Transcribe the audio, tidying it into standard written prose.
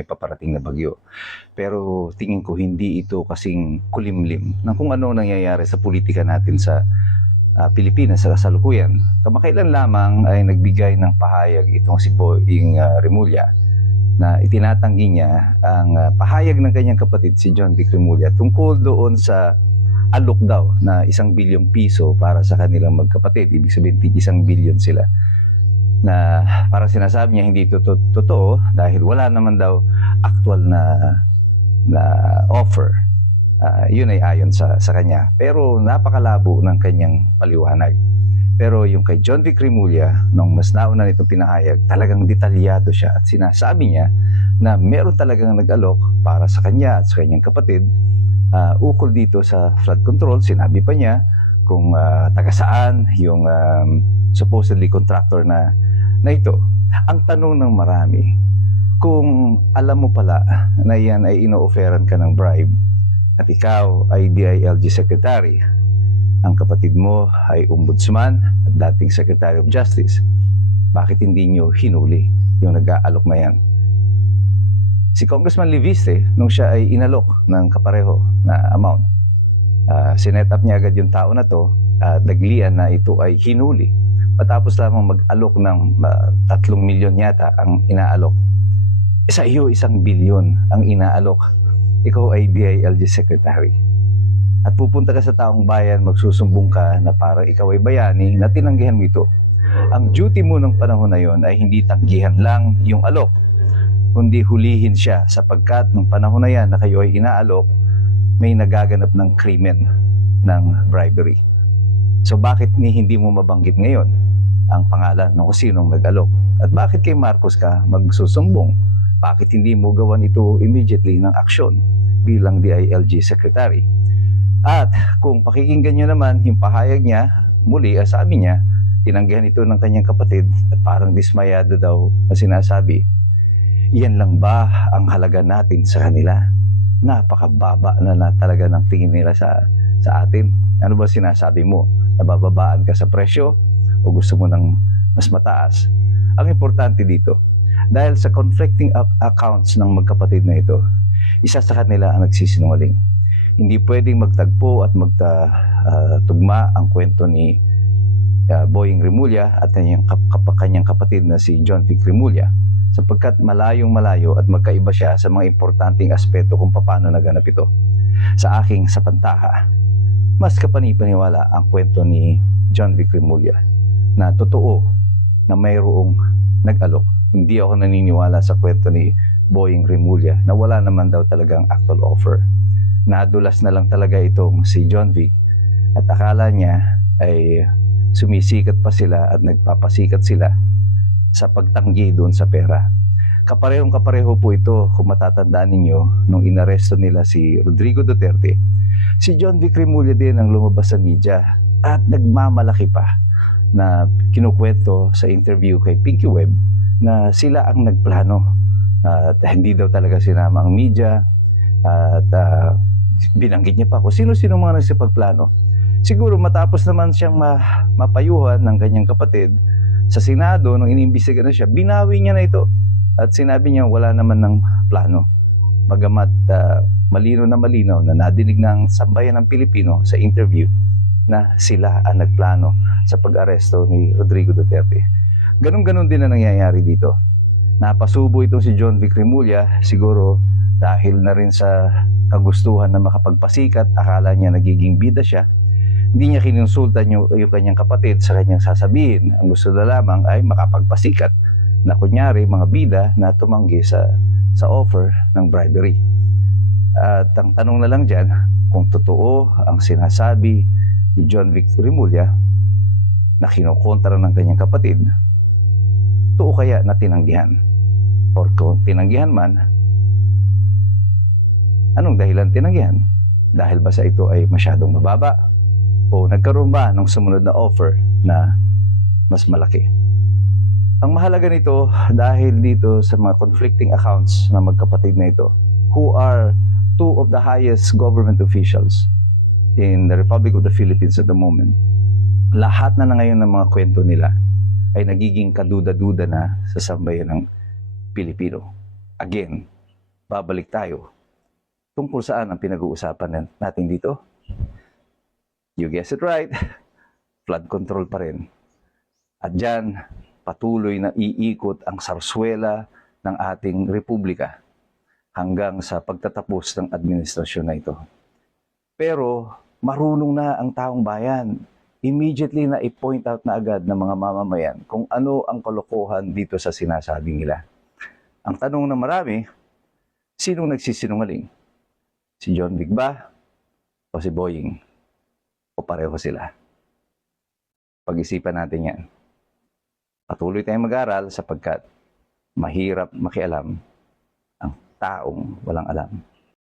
may paparating na bagyo. Pero tingin ko hindi ito kasing kulimlim ng kung ano nangyayari sa politika natin sa Pilipinas sa kasalukuyan. Kamakailan lamang ay nagbigay ng pahayag itong si Boying Remulla na itinatanggi niya ang pahayag ng kanyang kapatid si John Vic Remulla tungkol doon sa alok daw na 1 bilyong piso para sa kanilang magkapatid. Ibig sabihin, 1 bilyon sila. Na parang sinasabi niya hindi ito totoo dahil wala naman daw actual na offer. Yun ay ayon sa kanya. Pero napakalabo ng kanyang paliwanag. Pero yung kay John Vic Remulla, nung mas nauna nito pinahayag, talagang detalyado siya at sinasabi niya na meron talagang nag-alok para sa kanya at sa kanyang kapatid ukol dito sa flood control. Sinabi pa niya kung taga saan yung supposedly contractor na ito. Ang tanong ng marami, kung alam mo pala na yan ay ino-offeran ka ng bribe at ikaw ay DILG Secretary, ang kapatid mo ay Ombudsman at dating Secretary of Justice, bakit hindi nyo hinuli yung nag-aalok na yan? Si Congressman Leviste, nung siya ay inalok ng kapareho na amount, sinet up niya agad yung tao na to at naglian na ito ay hinuli. Matapos lamang mag-alok ng 3 milyon yata ang inaalok. Sa iyo, 1 bilyon ang inaalok. Ikaw ay DILG Secretary. At pupunta ka sa taong bayan, magsusumbong ka na parang ikaw ay bayani na tinanggihan mo ito. Ang duty mo ng panahon na yon ay hindi tanggihan lang yung alok, kundi hulihin siya sapagkat nung panahon na yan na kayo ay inaalok, may nagaganap ng krimen ng bribery. So bakit hindi mo mabanggit ngayon ang pangalan ng sinong nag-alok? At bakit kay Marcos ka magsusumbong? Bakit hindi mo gawan ito immediately ng aksyon bilang DILG Secretary? At kung pakikinggan nyo naman yung pahayag niya, muli sabi niya, tinanggihan ito ng kanyang kapatid at parang dismayado daw na sinasabi, iyan lang ba ang halaga natin sa kanila? Napakababa na talaga ng tingin nila sa atin. Ano ba sinasabi mo? Nabababaan ka sa presyo o gusto mo ng mas mataas? Ang importante dito, dahil sa conflicting accounts ng magkapatid na ito, isa sa kanila ang nagsisinungaling. Hindi pwedeng magtagpo at magtugma ang kwento ni Boying Remulla at kanyang kapatid na si John Vic Remulla, sapagkat malayong-malayo at magkaiba siya sa mga importanteng aspeto kung paano naganap ito. Sa aking sapantaha, mas kapanipaniwala ang kwento ni John Vic Remulla na totoo na mayroong nag-alok. Hindi ako naniniwala sa kwento ni Boying Remulla na wala naman daw talagang actual offer. Nadulas na lang talaga itong si John Vic at akala niya ay sumisikat pa sila at nagpapasikat sila sa pagtanggi doon sa pera. Kaparehong-kapareho po ito kung matatandaan ninyo nung inaresto nila si Rodrigo Duterte. Si John Vic Remulla din ang lumabas sa media at nagmamalaki pa na kinukwento sa interview kay Pinky Webb na sila ang nagplano at hindi daw talaga sinama ang media at binanggit niya pa kung sino-sino mga nagsipagplano. Siguro matapos naman siyang mapayuhan ng kanyang kapatid sa Senado nung inimbestiga na siya, binawi niya na ito at sinabi niya wala naman ng plano. Bagamat malinaw na nadinig ng sambayan ng Pilipino sa interview na sila ang nagplano sa pag-aresto ni Rodrigo Duterte. Ganon-ganon din na nangyayari dito. Napasubo itong si John Vic Remulla siguro dahil na rin sa kagustuhan na makapagpasikat, akala niya nagiging bida siya. Hindi niya kinonsultan yung kanyang kapatid sa kanyang sasabihin. Ang gusto na lamang ay makapagpasikat na kunyari mga bida na tumanggi sa offer ng bribery. At ang tanong na lang dyan, kung totoo ang sinasabi ni John Vic Remulla na kinokontra ng kanyang kapatid, totoo kaya na tinanggihan? Or kung tinanggihan man, anong dahilan tinanggihan? Dahil ba sa ito ay masyadong mababa? O nagkaroon ba ng sumunod na offer na mas malaki? Ang mahalaga nito dahil dito sa mga conflicting accounts ng magkapatid na ito, who are two of the highest government officials in the Republic of the Philippines at the moment, lahat na ngayon ng mga kwento nila ay nagiging kaduda-duda na sa sambayan ng Pilipino. Again, babalik tayo. Tungkol saan ang pinag-uusapan natin dito? You guessed it right. Flood control pa rin. At dyan, patuloy na iikot ang sarswela ng ating republika hanggang sa pagtatapos ng administrasyon na ito. Pero marunong na ang taong bayan. Immediately na i-point out na agad ng mga mamamayan kung ano ang kalokohan dito sa sinasabi nila. Ang tanong ng marami, sinong nagsisinungaling? Si John Vic ba? O si Boying? O pareho sila? Pag-isipan natin yan. Patuloy tayong mag-aral sapagkat mahirap makialam ang taong walang alam.